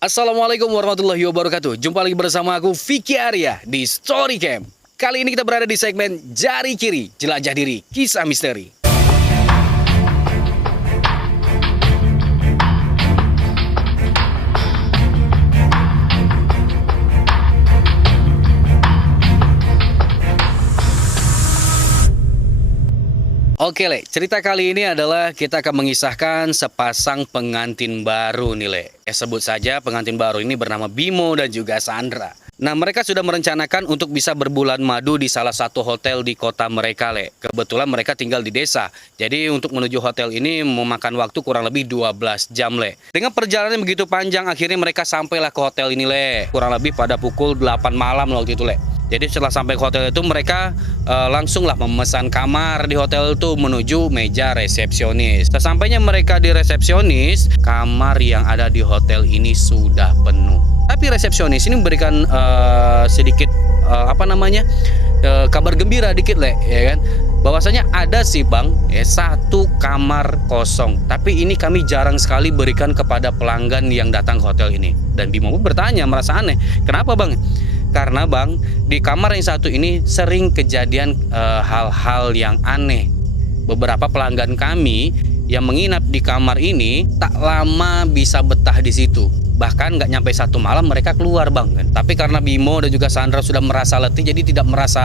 Assalamualaikum warahmatullahi wabarakatuh. Jumpa lagi bersama aku Vicky Arya di Storycam. Kali ini kita berada di segmen Jari Kiri, Jelajah Diri, Kisah Misteri. Oke, Le. Cerita kali ini adalah kita akan mengisahkan sepasang pengantin baru nih, Le. Sebut saja pengantin baru ini bernama Bimo dan juga Sandra. Nah, mereka sudah merencanakan untuk bisa berbulan madu di salah satu hotel di kota mereka, Le. Kebetulan mereka tinggal di desa. Jadi untuk menuju hotel ini memakan waktu kurang lebih 12 jam, Le. Dengan perjalanan yang begitu panjang, akhirnya mereka sampailah ke hotel ini, Le. Kurang lebih pada pukul 8 malam waktu itu, Le. Jadi setelah sampai ke hotel itu mereka langsunglah memesan kamar di hotel itu menuju meja resepsionis. Sesampainya mereka di resepsionis, kamar yang ada di hotel ini sudah penuh. Tapi resepsionis ini memberikan sedikit kabar gembira dikit, Le, ya kan? Bahwasanya ada sih, Bang, satu kamar kosong. Tapi ini kami jarang sekali berikan kepada pelanggan yang datang ke hotel ini. Dan Bimo pun bertanya, merasa aneh, kenapa, Bang? Karena, Bang, di kamar yang satu ini sering kejadian hal-hal yang aneh. Beberapa pelanggan kami yang menginap di kamar ini tak lama bisa betah di situ. Bahkan nggak nyampe satu malam mereka keluar, Bang. Tapi karena Bimo dan juga Sandra sudah merasa letih, jadi tidak merasa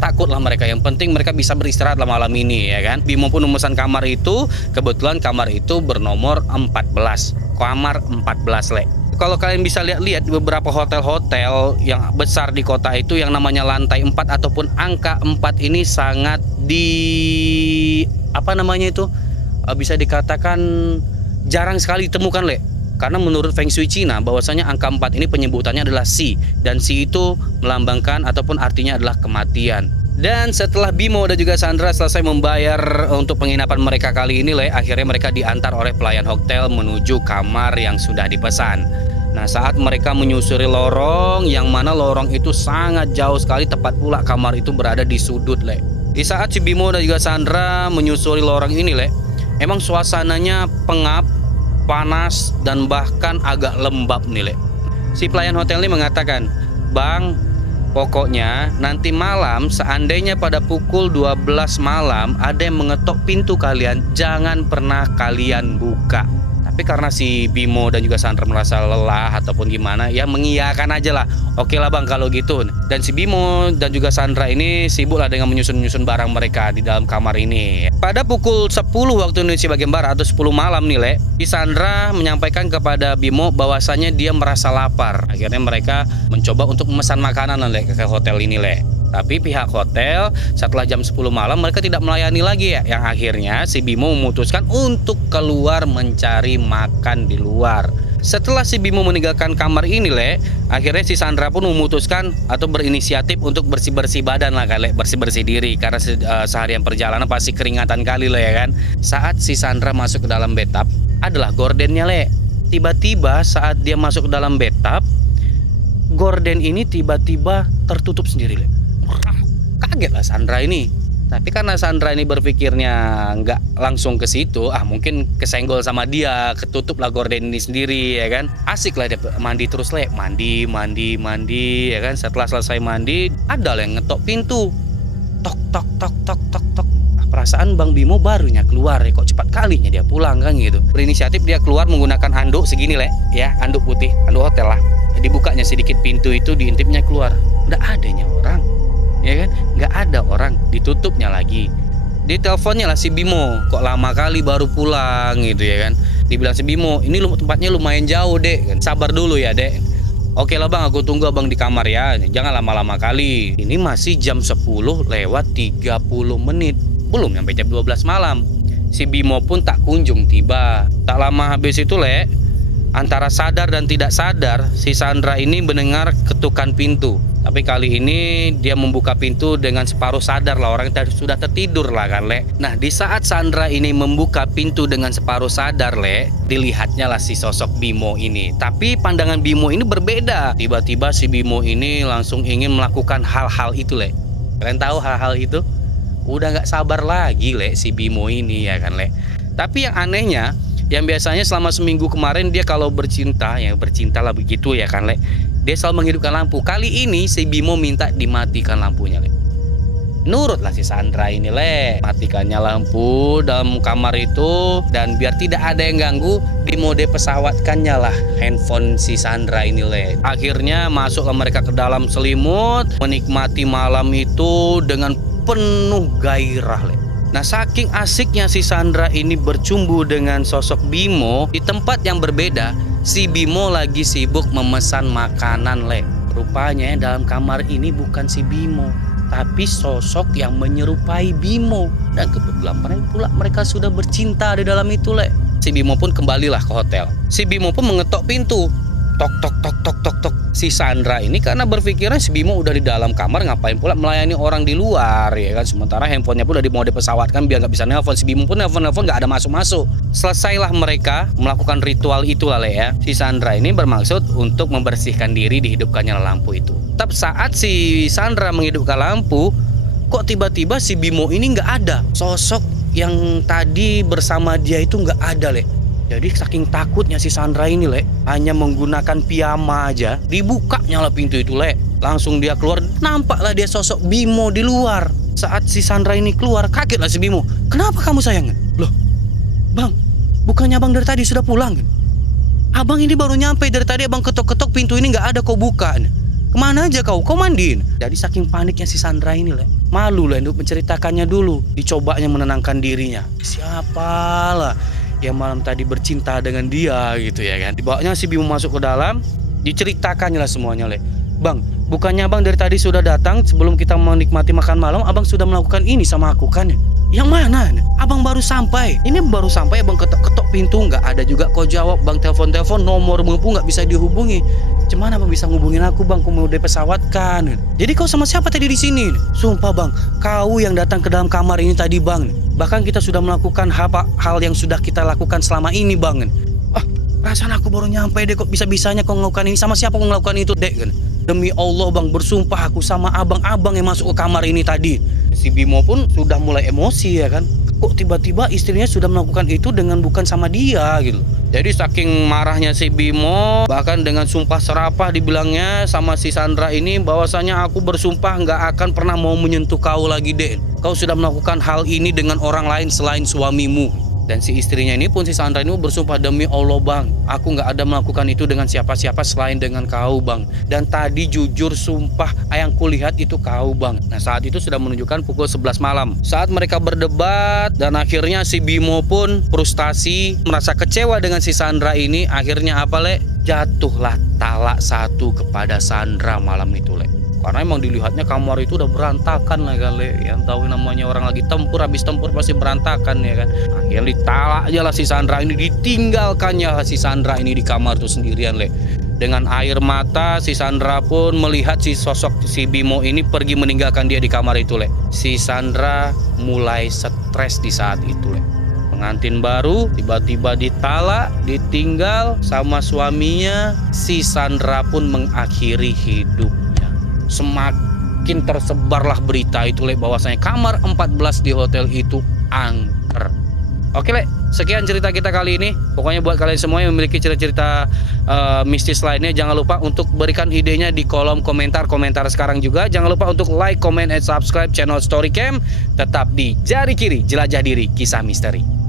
takut lah mereka. Yang penting mereka bisa beristirahat malam ini, ya kan. Bimo pun memesan kamar itu. Kebetulan kamar itu bernomor 14. Kamar 14, Le. Kalau kalian bisa lihat-lihat di beberapa hotel-hotel yang besar di kota itu yang namanya lantai 4 ataupun angka 4 ini sangat bisa dikatakan jarang sekali ditemukan, Le. Karena menurut Feng Shui Cina bahwasanya angka 4 ini penyebutannya adalah Si, dan Si itu melambangkan ataupun artinya adalah kematian. Dan setelah Bimo dan juga Sandra selesai membayar untuk penginapan mereka kali ini, Le, akhirnya mereka diantar oleh pelayan hotel menuju kamar yang sudah dipesan. Nah, saat mereka menyusuri lorong, yang mana lorong itu sangat jauh sekali, tepat pula kamar itu berada di sudut, Le. Di saat si Bimo dan juga Sandra menyusuri lorong ini, Le, emang suasananya pengap, panas, dan bahkan agak lembab nih, Le. Si pelayan hotel ini mengatakan, "Bang, pokoknya nanti malam seandainya pada pukul 12 malam ada yang mengetok pintu kalian, jangan pernah kalian buka." Tapi karena si Bimo dan juga Sandra merasa lelah ataupun gimana, ya mengiyakan aja lah. Oke lah, Bang, kalau gitu. Dan si Bimo dan juga Sandra ini sibuk lah dengan menyusun-nyusun barang mereka di dalam kamar ini. Pada pukul 10 waktu Indonesia bagian Barat atau 10 malam nih, Le, si Sandra menyampaikan kepada Bimo bahwasanya dia merasa lapar. Akhirnya mereka mencoba untuk memesan makanan, Le, ke hotel ini, Le. Tapi pihak hotel setelah jam 10 malam mereka tidak melayani lagi, ya. Yang akhirnya si Bimo memutuskan untuk keluar mencari makan di luar. Setelah si Bimo meninggalkan kamar ini, Le, akhirnya si Sandra pun memutuskan atau berinisiatif untuk bersih-bersih badan lah, Le, bersih-bersih diri. Karena seharian perjalanan pasti keringatan kali, Le, ya kan. Saat si Sandra masuk ke dalam bathtub, adalah gordennya, Le. Tiba-tiba saat dia masuk ke dalam bathtub, gorden ini tiba-tiba tertutup sendiri, Le. Kaget lah Sandra ini. Tapi karena Sandra ini berpikirnya nggak langsung ke situ, mungkin kesenggol sama dia, ketutup lah gorden ini sendiri, ya kan. Asik lah dia mandi terus, Le. Mandi, ya kan. Setelah selesai mandi, ada lah yang ngetok pintu. Tok tok tok tok tok tok. Perasaan Bang Bimo barunya keluar, ya. Kok cepat kalinya dia pulang kan gitu. Berinisiatif dia keluar menggunakan anduk segini, Le, ya, anduk putih, anduk hotel lah. Dibukanya sedikit pintu itu, diintipnya keluar. Udah adanya orang, ya kan, nggak ada orang, ditutupnya lagi. Diteleponnya lah si Bimo, kok lama kali baru pulang gitu, ya kan. Dibilang si Bimo, ini tempatnya lumayan jauh, Dek, sabar dulu ya, Dek. Oke lah, Bang, aku tunggu Abang di kamar ya, jangan lama-lama kali. Ini masih jam 10 lewat 30 menit, belum sampai jam 12 malam. Si Bimo pun tak kunjung tiba. Tak lama habis itu, Le, antara sadar dan tidak sadar, si Sandra ini mendengar ketukan pintu. Tapi kali ini dia membuka pintu dengan separuh sadar lah, orang sudah tertidur lah kan, Le. Nah, di saat Sandra ini membuka pintu dengan separuh sadar, Le, dilihatnya lah si sosok Bimo ini. Tapi pandangan Bimo ini berbeda. Tiba-tiba si Bimo ini langsung ingin melakukan hal-hal itu, Le. Kalian tahu hal-hal itu? Udah nggak sabar lagi, Le, si Bimo ini, ya kan, Le. Tapi yang anehnya, Yang biasanya selama seminggu kemarin dia kalau bercinta, ya bercinta lah begitu ya kan Le, dia selalu menghidupkan lampu. Kali ini si Bimo minta dimatikan lampunya Le. Nurutlah si Sandra ini Le, matikannya lampu dalam kamar itu, dan biar tidak ada yang ganggu, di mode pesawat kan nyala handphone si Sandra ini Le. Akhirnya masuklah mereka ke dalam selimut, menikmati malam itu dengan penuh gairah Le. Nah, saking asiknya si Sandra ini bercumbu dengan sosok Bimo, di tempat yang berbeda si Bimo lagi sibuk memesan makanan Le. Rupanya dalam kamar ini bukan si Bimo, tapi sosok yang menyerupai Bimo. Dan kebetulan pula mereka sudah bercinta di dalam itu Le. Si Bimo pun kembalilah ke hotel. Si Bimo pun mengetok pintu. Tok tok tok tok tok tok. Si Sandra ini karena berpikiran si Bimo udah di dalam kamar, ngapain pula melayani orang di luar ya kan. Sementara handphonenya pun udah di mode pesawat kan, biar nggak bisa nelpon. Si Bimo pun nelpon nggak ada masuk. Selesailah mereka melakukan ritual itu lah Le ya. Si Sandra ini bermaksud untuk membersihkan diri, dihidupkannya lampu itu. Tapi saat si Sandra menghidupkan lampu, kok tiba-tiba si Bimo ini nggak ada. Sosok yang tadi bersama dia itu nggak ada Le. Jadi saking takutnya si Sandra ini Le, hanya menggunakan piyama aja, dibukanya lah pintu itu Le. Langsung dia keluar, nampaklah dia sosok Bimo di luar. Saat si Sandra ini keluar, kagetlah si Bimo. Kenapa kamu sayang? Loh, Bang, bukannya abang dari tadi sudah pulang kan? Abang ini baru nyampe, dari tadi abang ketok-ketok pintu ini nggak ada, kau buka. Kemana aja kau? Kau mandiin? Jadi saking paniknya si Sandra ini Le, malu lah untuk menceritakannya dulu. Dicobanya menenangkan dirinya. Siapalah yang malam tadi bercinta dengan dia gitu ya kan. Dibawanya si Bimo masuk ke dalam, diceritakannya lah semuanya Le. Bang, bukannya abang dari tadi sudah datang sebelum kita menikmati makan malam, abang sudah melakukan ini sama aku kan? Yang mana? Abang baru sampai. Ini baru sampai abang ketok-ketok pintu, nggak ada juga kau jawab. Bang telepon-telepon, nomor pun nggak bisa dihubungi. Cuman abang bisa ngubungin aku Bang, aku mau di pesawat kan. Jadi kau sama siapa tadi di sini? Sumpah Bang, kau yang datang ke dalam kamar ini tadi Bang. Bahkan kita sudah melakukan hal yang sudah kita lakukan selama ini Bang. Ah, perasaan aku baru nyampe deh, kok bisa-bisanya kau melakukan ini. Sama siapa kau melakukan itu Dek kan? Demi Allah Bang, bersumpah aku sama abang-abang yang masuk ke kamar ini tadi. Si Bimo pun sudah mulai emosi ya kan. Kok tiba-tiba istrinya sudah melakukan itu dengan bukan sama dia gitu. Jadi saking marahnya si Bimo, bahkan dengan sumpah serapah dibilangnya sama si Sandra ini, bahwasanya aku bersumpah nggak akan pernah mau menyentuh kau lagi Dek. Kau sudah melakukan hal ini dengan orang lain selain suamimu. Dan si istrinya ini pun, si Sandra ini bersumpah, demi Allah Bang, aku nggak ada melakukan itu dengan siapa-siapa selain dengan kau Bang. Dan tadi jujur sumpah yang kulihat itu kau Bang. Nah saat itu sudah menunjukkan pukul 11 malam. Saat mereka berdebat dan akhirnya si Bimo pun frustasi, merasa kecewa dengan si Sandra ini. Akhirnya apa Le? Jatuhlah talak satu kepada Sandra malam itu Le. Karena emang dilihatnya kamar itu udah berantakan lah kali. Yang tahu namanya orang lagi tempur, habis tempur pasti berantakan ya kan. Akhirnya ditalak aja lah si Sandra ini, ditinggalkannya si Sandra ini di kamar tuh sendirian Le. Dengan air mata si Sandra pun melihat si sosok si Bimo ini pergi meninggalkan dia di kamar itu Le. Si Sandra mulai stres di saat itu Le. Pengantin baru tiba-tiba ditalak, ditinggal sama suaminya. Si Sandra pun mengakhiri hidup. Semakin tersebarlah berita itu Le, bahwasanya kamar 14 di hotel itu angker. Oke Le, sekian cerita kita kali ini. Pokoknya buat kalian semua yang memiliki cerita-cerita mistis lainnya, jangan lupa untuk berikan idenya di kolom komentar sekarang juga. Jangan lupa untuk like, comment, and subscribe channel Storycam. Tetap di Jari Kiri, jelajah diri kisah misteri.